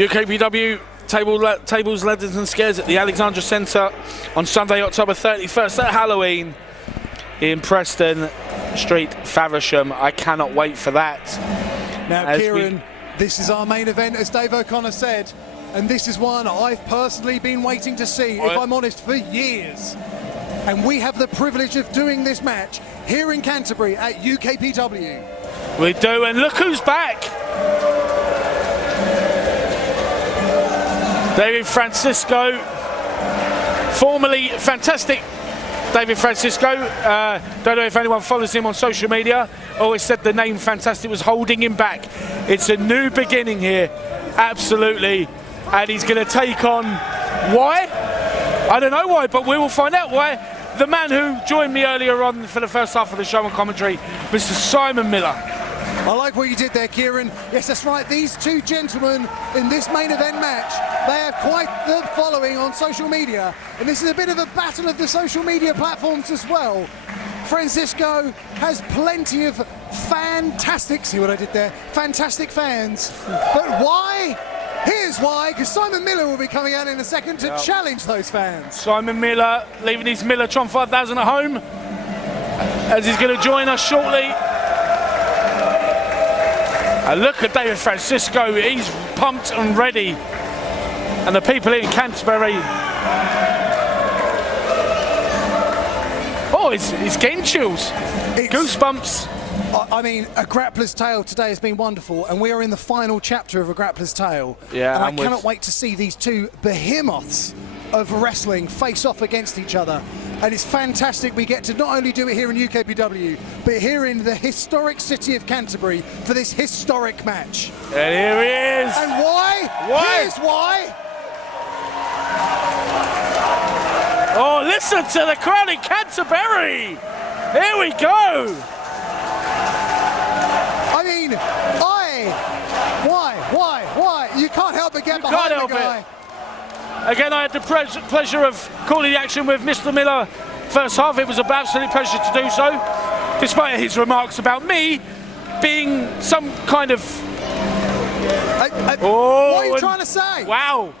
UKPW tables, ladders and scares at the Alexandra Centre on Sunday, October 31st at Halloween in Preston Street, Faversham. I cannot wait for that. Now, Keiran, this is our main event, as Dave O'Connor said, and this is one I've personally been waiting to see, if I'm honest, for years. And we have the privilege of doing this match here in Canterbury at UKPW. We do, and look who's back. David Francisco, formerly Fantastic David Francisco. Don't know if anyone follows him on social media. Always said the name Fantastic was holding him back. It's a new beginning here, absolutely. And he's going to take on, why? I don't know why, but we will find out why. The man who joined me earlier on for the first half of the show on commentary, Mr. Simon Miller. I like what you did there, Keiran. Yes, that's right. These two gentlemen in this main event match, they have quite the following on social media. And this is a bit of a battle of the social media platforms as well. Francisco has plenty of fantastic, see what I did there? Fantastic fans. But why? Here's why, because Simon Miller will be coming out in a second to challenge those fans. Simon Miller leaving his Millertron 5000 at home, as he's going to join us shortly. And look at David Francisco, he's pumped and ready. And the people in Canterbury. Oh, it's getting chills. Goosebumps. I mean, a Grappler's Tale today has been wonderful, and we are in the final chapter of a Grappler's Tale. Yeah, and I cannot wait to see these two behemoths of wrestling face off against each other. And it's fantastic we get to not only do it here in UKPW, but here in the historic city of Canterbury for this historic match. And here he is. And why? Why? Here's why. Oh, listen to the crowd in Canterbury. Here we go. I mean, why? You can't help but get behind the guy. Again, I had the pleasure of calling the action with Mr. Miller first half. It was an absolute pleasure to do so, despite his remarks about me being some kind of... what are you trying to say? Wow.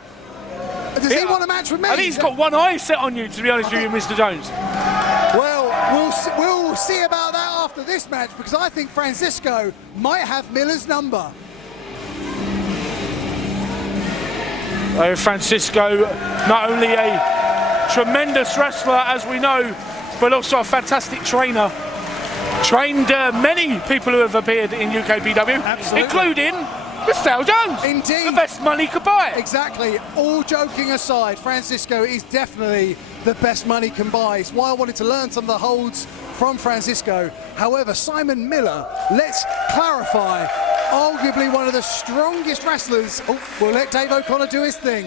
Does he want a match with me? I think he's got one eye set on you, to be honest with you, Mr. Jones. Well, we'll see about that after this match, because I think Francisco might have Miller's number. Francisco, not only a tremendous wrestler, as we know, but also a fantastic trainer. Trained many people who have appeared in UKPW, including Mr. Dow Jones. Indeed. The best money could buy. Exactly. All joking aside, Francisco is definitely the best money can buy. It's why I wanted to learn some of the holds from Francisco. However, Simon Miller, let's clarify, arguably one of the strongest wrestlers. Oh, we'll let Dave O'Connor do his thing.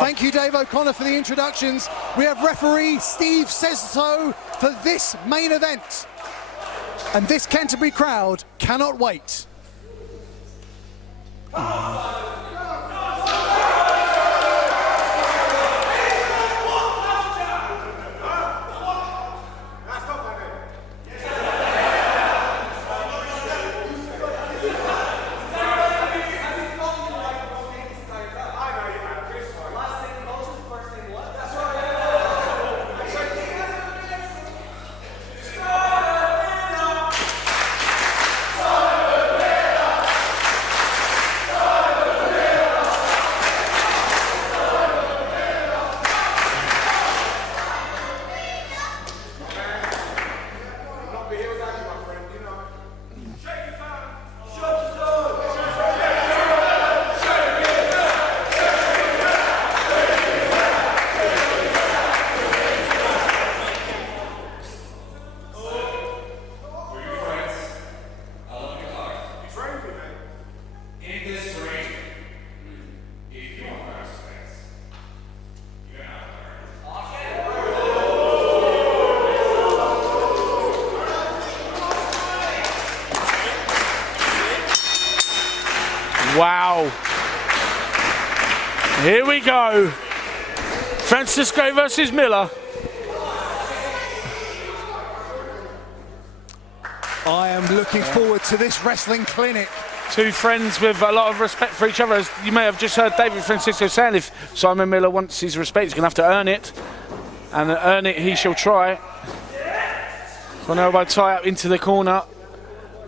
Thank you, Dave O'Connor, for the introductions. We have referee Steve Says So for this main event. And this Canterbury crowd cannot wait. Wow. Here we go. Francisco versus Miller. I am looking forward to this wrestling clinic. Two friends with a lot of respect for each other. As you may have just heard David Francisco saying, if Simon Miller wants his respect, he's going to have to earn it. And earn it he shall try. One elbow tie up into the corner.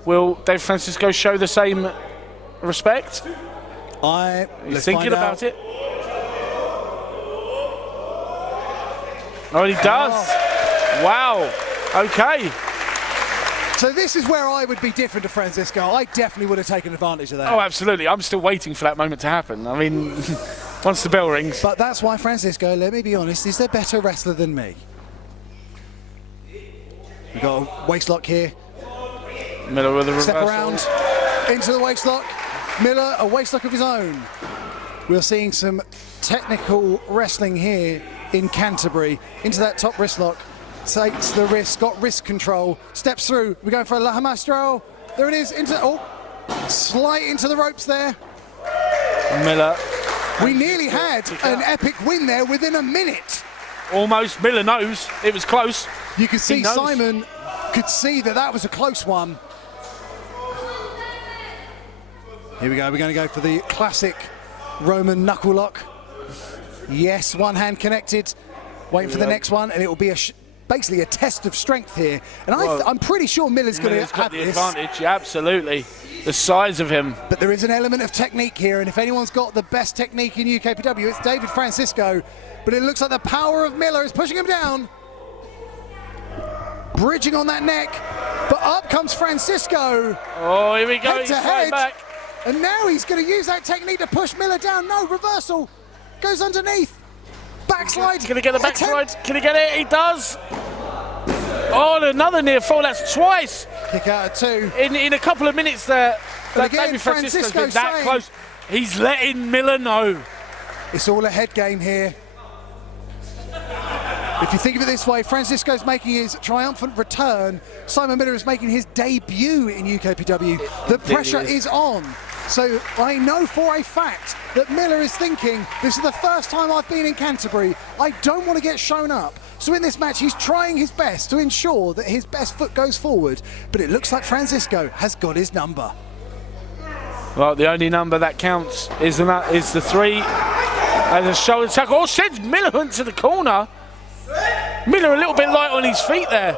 Will Dave Francisco show the same respect? He's thinking about it. Oh, he does. Oh. Wow. Okay. So this is where I would be different to Francisco. I definitely would have taken advantage of that. Oh, absolutely. I'm still waiting for that moment to happen. I mean, once the bell rings. But that's why Francisco, let me be honest, is a better wrestler than me. We've got a waistlock here. Miller with a reversal. Step around into the waistlock. Miller, a waistlock of his own. We're seeing some technical wrestling here in Canterbury. Into that top wrist lock. Takes the wrist, got wrist control. Steps through. We're going for a La Hamastro. There it is. Slight into the ropes there. Miller. We nearly had an epic win there within a minute. Almost. Miller knows it was close. You could see Simon could see that was a close one. Here we go. We're going to go for the classic Roman knuckle lock. Yes, one hand connected. Waiting for the next one, and it will be basically a test of strength here. And I'm pretty sure Miller's going to have the this. advantage. Yeah, absolutely. The size of him. But there is an element of technique here, and if anyone's got the best technique in UKPW, it's David Francisco. But it looks like the power of Miller is pushing him down. Bridging on that neck, but up comes Francisco. Oh, here we go. Head to He's head. back. And now he's going to use that technique to push Miller down. No, reversal. Goes underneath. Backslide. Can he get the backslide? Can he get it? He does. Oh, another near fall. That's twice. Kick out of two. In a couple of minutes there. But again, David Francisco's been that saying, close. He's letting Miller know. It's all a head game here. If you think of it this way, Francisco's making his triumphant return. Simon Miller is making his debut in UKPW. The pressure is on. So I know for a fact that Miller is thinking, this is the first time I've been in Canterbury. I don't want to get shown up. So in this match, he's trying his best to ensure that his best foot goes forward. But it looks like Francisco has got his number. Well, the only number that counts is the 3. And the shoulder tackle. Oh, sends Miller into the corner. Miller a little bit light on his feet there.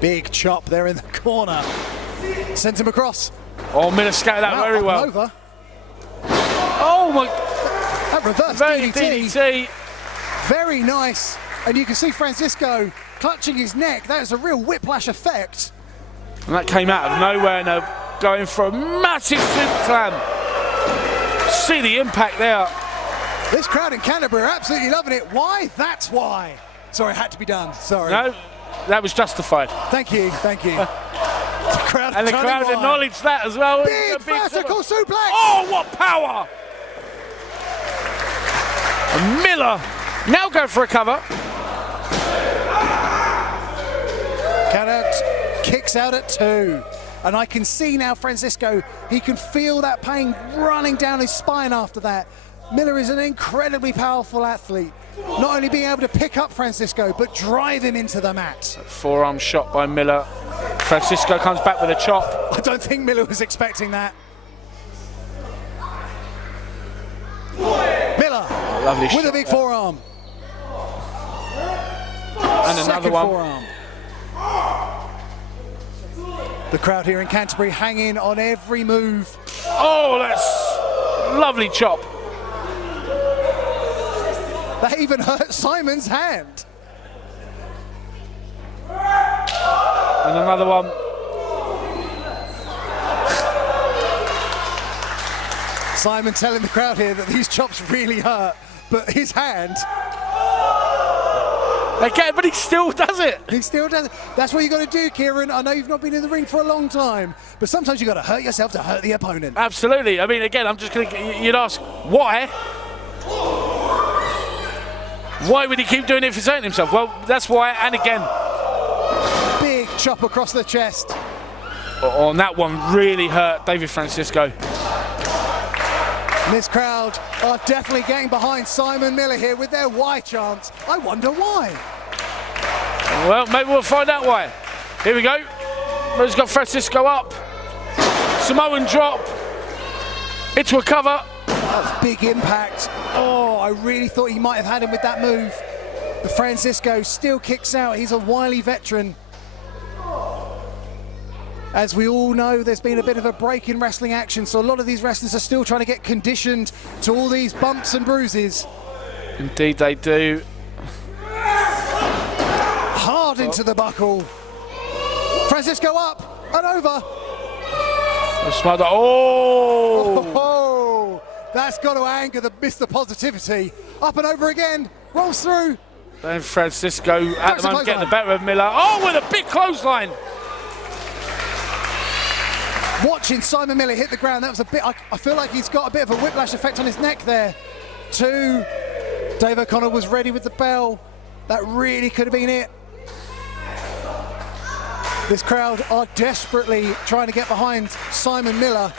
Big chop there in the corner. Sends him across. Oh, Miller scattered that very well. Over. Oh my! That reverse DDT. Very nice. And you can see Francisco clutching his neck. That is a real whiplash effect. And that came out of nowhere now, going for a massive super slam. See the impact there. This crowd in Canterbury are absolutely loving it. Why? That's why. Sorry, it had to be done. Sorry. No, that was justified. Thank you, thank you. The crowd acknowledged that as well. Big vertical suplex. Oh, what power! And Miller now go for a cover. Count out, kicks out at 2. And I can see now Francisco, he can feel that pain running down his spine after that. Miller is an incredibly powerful athlete. Not only being able to pick up Francisco, but drive him into the mat. Forearm shot by Miller. Francisco comes back with a chop. I don't think Miller was expecting that. Miller, lovely with a big forearm. And another one. Forearm. The crowd here in Canterbury hanging on every move. Oh, that's lovely chop. That even hurt Simon's hand. And another one. Simon telling the crowd here that these chops really hurt, but his hand. Again, but he still does it. He still does it. That's what you got to do, Keiran. I know you've not been in the ring for a long time, but sometimes you got to hurt yourself to hurt the opponent. Absolutely. I mean, again, I'm just going to. You'd ask why. Why would he keep doing it if he's hurting himself? Well, that's why. And again, big chop across the chest. on that one really hurt David Francisco. And this crowd are definitely getting behind Simon Miller here with their why chants. I wonder why. Well, maybe we'll find out why. Here we go. Miller's got Francisco up. Samoan drop. Into a cover. That's big impact. Oh, I really thought he might have had him with that move. But Francisco still kicks out. He's a wily veteran. As we all know, there's been a bit of a break in wrestling action, so a lot of these wrestlers are still trying to get conditioned to all these bumps and bruises. Indeed they do. Hard into the buckle. Francisco up and over. Oh! That's got to anger the Mr. Positivity. Up and over again. Rolls through. Then Francisco at the moment getting the better of Miller. Oh, with a big clothesline. Watching Simon Miller hit the ground, that was a bit, I feel like he's got a bit of a whiplash effect on his neck there. Dave O'Connor was ready with the bell. That really could have been it. This crowd are desperately trying to get behind Simon Miller.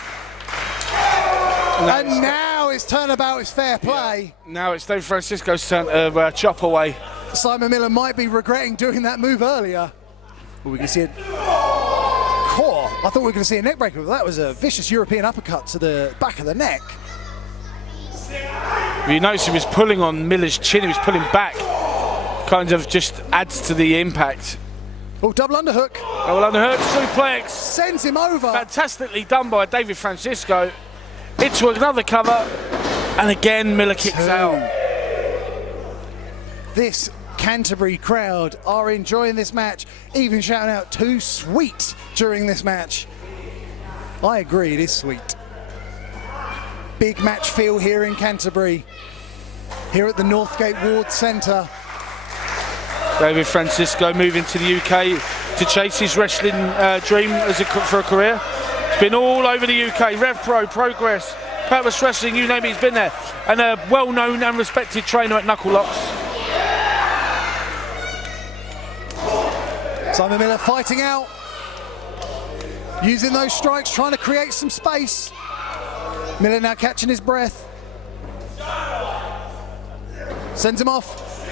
And now his turnabout is fair play. Yeah. Now it's Dave Francisco's turn to chop away. Simon Miller might be regretting doing that move earlier. Well, we can see it. I thought we were going to see a neck breaker, but that was a vicious European uppercut to the back of the neck. You notice he was pulling on Miller's chin, he was pulling back. Kind of just adds to the impact. Oh, double underhook. Double underhook, suplex. Sends him over. Fantastically done by David Francisco. Into another cover, and again Miller kicks out. This Canterbury crowd are enjoying this match, even shouting out "too sweet" during this match. I agree, it is sweet. Big match feel here in Canterbury, here at the Northgate Ward Centre. David Francisco moving to the UK to chase his wrestling dream for a career. He's been all over the UK, Rev Pro, Progress, Purpose Wrestling, you name it, he's been there. And a well-known and respected trainer at Knuckle Locks. Simon Miller fighting out, using those strikes, trying to create some space. Miller now catching his breath. Sends him off.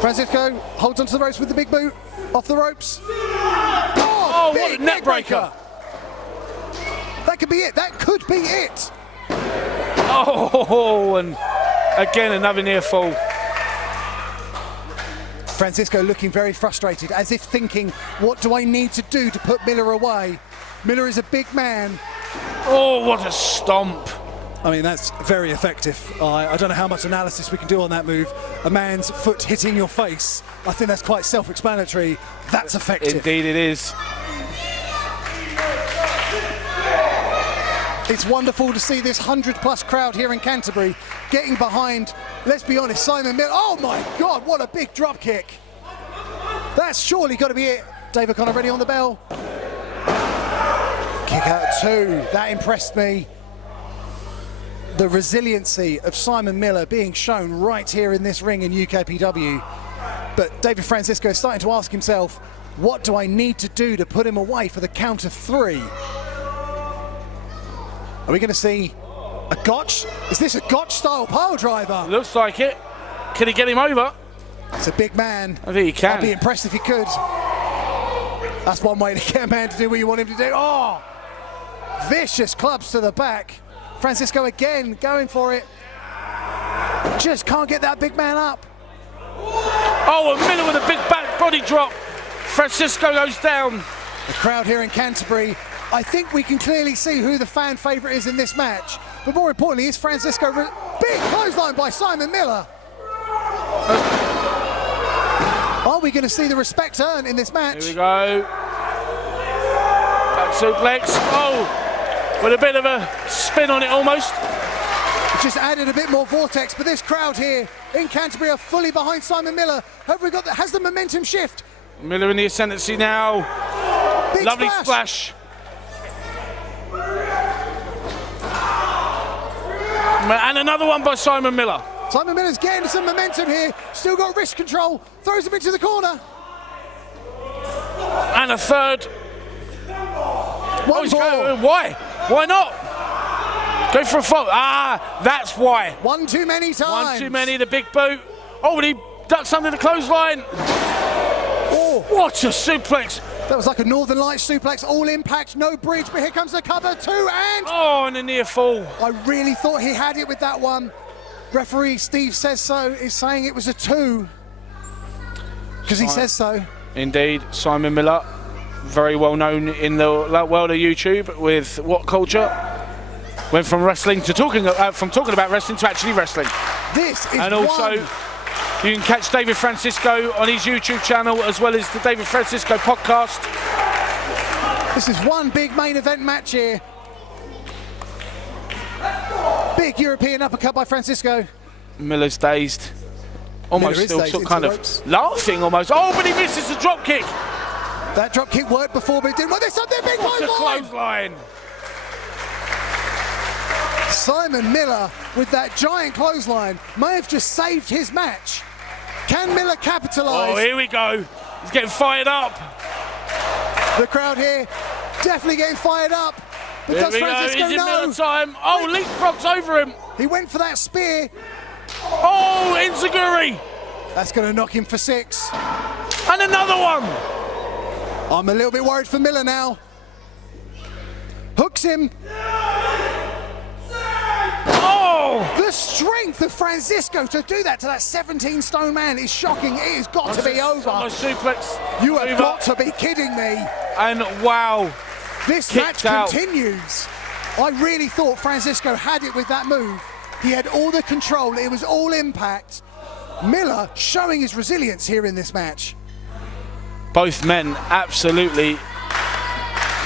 Francisco holds onto the ropes with the big boot. Off the ropes. Oh, what a neck breaker. That could be it. That could be it. Oh, and again another near fall. Francisco looking very frustrated, as if thinking, what do I need to do to put Miller away? Miller is a big man. Oh, what a stomp. I mean, that's very effective. I don't know how much analysis we can do on that move. A man's foot hitting your face. I think that's quite self-explanatory. That's effective. Indeed it is. It's wonderful to see this 100-plus crowd here in Canterbury getting behind, let's be honest, Simon Miller. Oh my God, what a big drop kick. That's surely got to be it. Dave O'Connor ready on the bell. Kick out 2, that impressed me. The resiliency of Simon Miller being shown right here in this ring in UKPW. But David Francisco is starting to ask himself, what do I need to do to put him away for the count of 3? Are we going to see a gotch? Is this a gotch-style pile driver? Looks like it. Can he get him over? It's a big man. I think he can. I'd be impressed if he could. That's one way to get a man to do what you want him to do. Oh! Vicious clubs to the back. Francisco again going for it. Just can't get that big man up. Oh, and Miller with a big back body drop. Francisco goes down. The crowd here in Canterbury, I think we can clearly see who the fan favourite is in this match. But more importantly, is Francisco. Big clothesline by Simon Miller. Are we going to see the respect earned in this match? Here we go. Back suplex. Oh, with a bit of a spin on it almost. Just added a bit more vortex, but this crowd here in Canterbury are fully behind Simon Miller. Have we got that? Has the momentum shift? Miller in the ascendancy now. Big lovely splash. And another one by Simon Miller. Simon Miller's getting some momentum here. Still got wrist control. Throws him into the corner. And a third. One more. Why? Why not? Go for a fall. Ah, that's why. One too many times. One too many, the big boot. Oh, and he ducks under the clothesline. Oh, what a suplex. that was like a Northern Lights suplex, all impact, no bridge, but here comes the cover, 2 and... Oh, and a near fall. I really thought he had it with that one. Referee Steve Says So is saying it was a 2. Because he says so. Indeed, Simon Miller, very well known in the world of YouTube with what culture? Went from wrestling to talking about wrestling to actually wrestling. This is and also, you can catch David Francisco on his YouTube channel as well as the David Francisco podcast. This is one big main event match here. Big European uppercut by Francisco. Miller's dazed. Almost Miller still dazed, sort of kind ropes. of laughing almost. Oh, but he misses the drop kick. That drop kick worked before, but it didn't work. There's something big clothesline. Simon Miller with that giant clothesline may have just saved his match. Can Miller capitalise? Oh, here we go. He's getting fired up. The crowd here definitely getting fired up. But does Francisco Is it know? Miller time? Oh, leapfrogs over him. He went for that spear. Oh, Enziguri. That's going to knock him for 6. And another one. I'm a little bit worried for Miller now. Hooks him. Oh! The strength of Francisco to do that to that 17-stone man is shocking. It has got to be over. A suplex. You have got to be kidding me. And wow. This match continues. I really thought Francisco had it with that move. He had all the control. It was all impact. Miller showing his resilience here in this match. Both men absolutely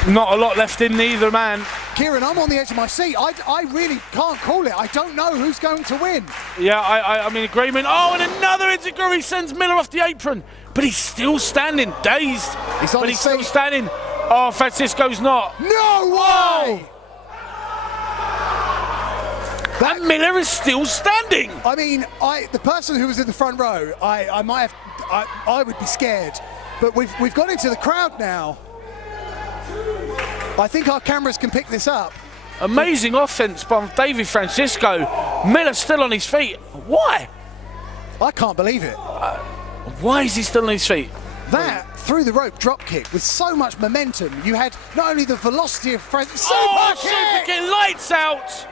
not a lot left in either man. Keiran, I'm on the edge of my seat. I really can't call it. I don't know who's going to win. Yeah, I'm in agreement. Oh, and another Enziguri sends Miller off the apron. But he's still standing, dazed. He's on his still feet. standing. Oh, Francisco's not. No way! That Miller is still standing. I mean, the person who was in the front row, I would be scared. But we've got into the crowd now. I think our cameras can pick this up. Amazing offense by David Francisco. Miller still on his feet. Why? I can't believe it. Why is he still on his feet? That through the rope drop kick with so much momentum. You had not only the velocity of Francisco. Super kick, lights out.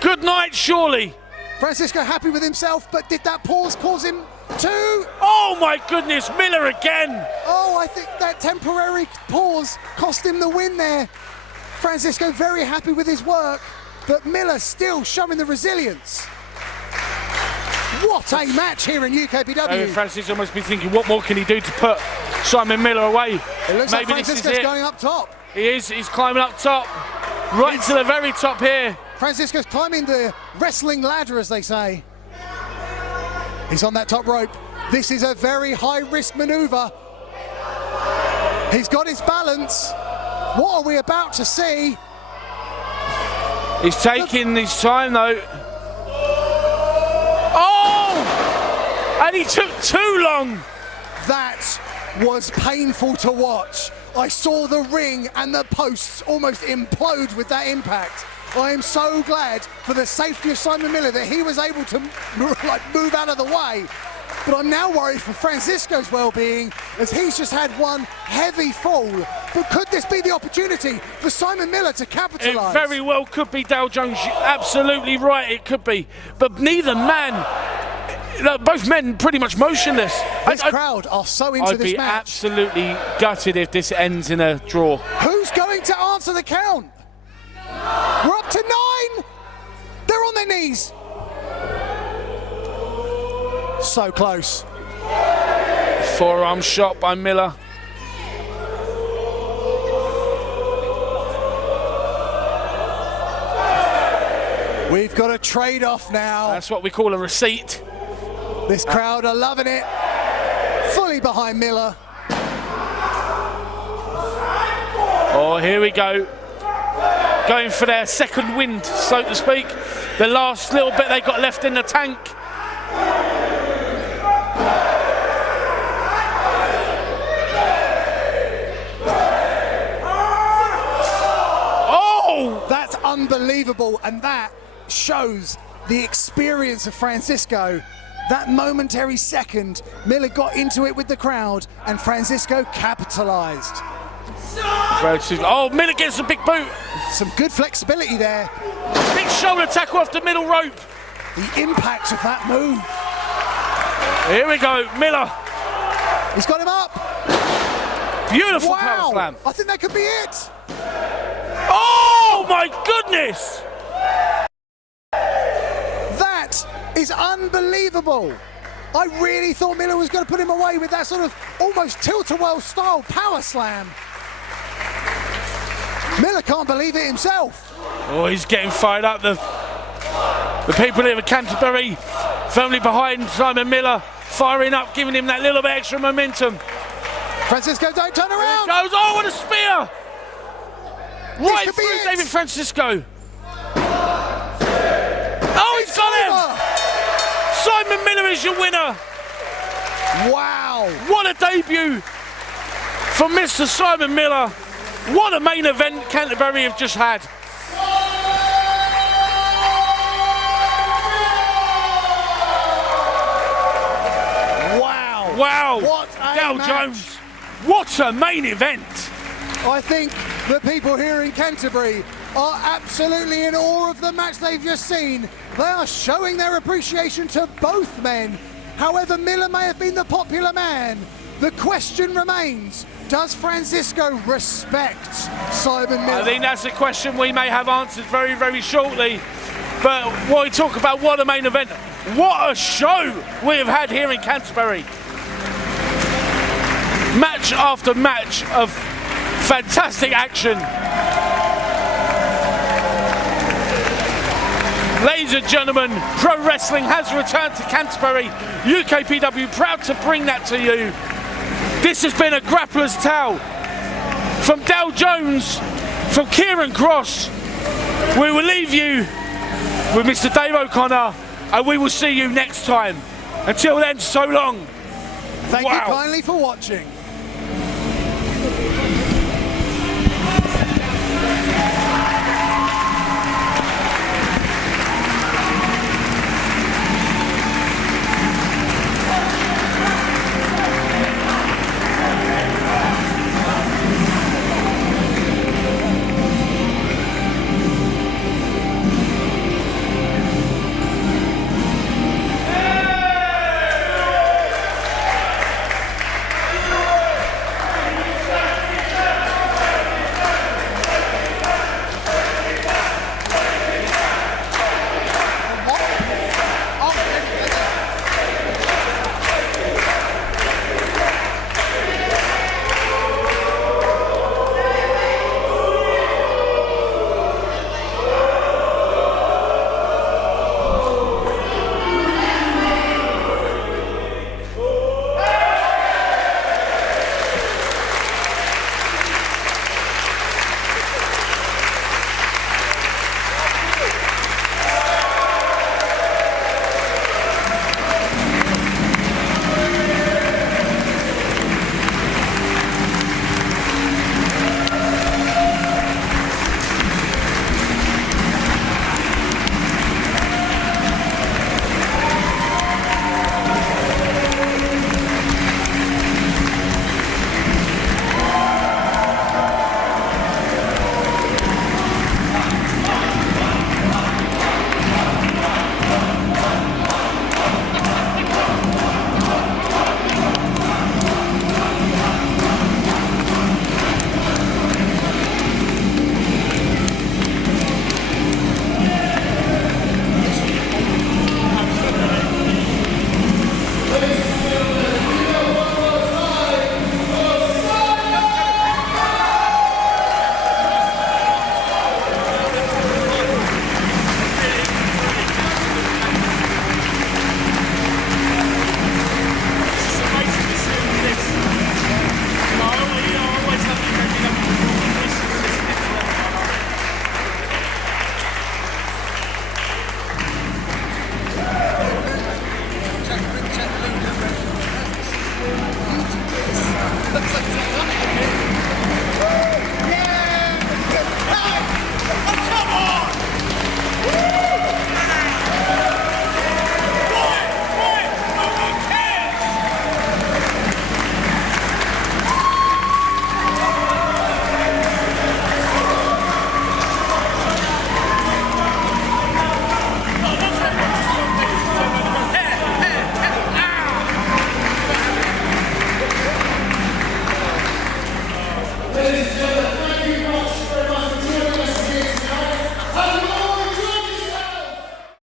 Good night, surely. Francisco happy with himself, but did that pause cause him to? Oh my goodness, Miller again. Oh, I think that temporary pause cost him the win there. Francisco very happy with his work, but Miller still showing the resilience. What a match here in UKPW. Francisco must be thinking, what more can he do to put Simon Miller away? It looks like Francisco's going up top. He is, he's climbing up top. Right to the very top here. Francisco's climbing the wrestling ladder, as they say. He's on that top rope. This is a very high-risk maneuver. He's got his balance. What are we about to see? He's taking his time, though. Oh! And he took too long. That was painful to watch. I saw the ring and the posts almost implode with that impact. I am so glad for the safety of Simon Miller that he was able to move out of the way. But I'm now worried for Francisco's well-being as he's just had one heavy fall. But could this be the opportunity for Simon Miller to capitalise? It very well could be, Dow Jones. You're absolutely right, it could be. But neither man, both men pretty much motionless. This crowd are so into this match. I'd be absolutely gutted if this ends in a draw. Who's going to answer the count? We're up to 9. They're on their knees. So close. Forearm shot by Miller. We've got a trade-off now. That's what we call a receipt. This crowd are loving it. Fully behind Miller. Oh, here we go. Going for their second wind, so to speak. The last little bit they got left in the tank. That's unbelievable, and that shows the experience of Francisco. That momentary second, Miller got into it with the crowd, and Francisco capitalized. Oh, Miller gets a big boot. Some good flexibility there. Big shoulder tackle off the middle rope. The impact of that move. Here we go, Miller. He's got him up. Beautiful power slam. I think that could be it. Oh my goodness! That is unbelievable. I really thought Miller was going to put him away with that sort of almost tilt-a-whirl style power slam. Miller can't believe it himself. Oh, he's getting fired up. The people here at Canterbury firmly behind Simon Miller, firing up, giving him that little bit extra momentum. Francisco, don't turn around. Goes, oh, what a spear! Right could be through it. David Francisco. Oh, he's got him! Simon Miller is your winner. Wow. What a debut from Mr. Simon Miller. What a main event Canterbury have just had. Wow. Wow. What a Dow match. Jones. What a main event. I think the people here in Canterbury are absolutely in awe of the match they've just seen. They are showing their appreciation to both men. However, Miller may have been the popular man. The question remains, does Francisco respect Simon Miller? I think that's a question we may have answered very, very shortly. But when we talk about what a main event, what a show we have had here in Canterbury. Match after match of fantastic action. Ladies and gentlemen, pro wrestling has returned to Canterbury. UKPW proud to bring that to you. This has been a Grapplers Tale from Dow Jones, from Keiran Kross. We will leave you with Mr. Dave O'Connor, and we will see you next time. Until then, so long. Thank you kindly for watching.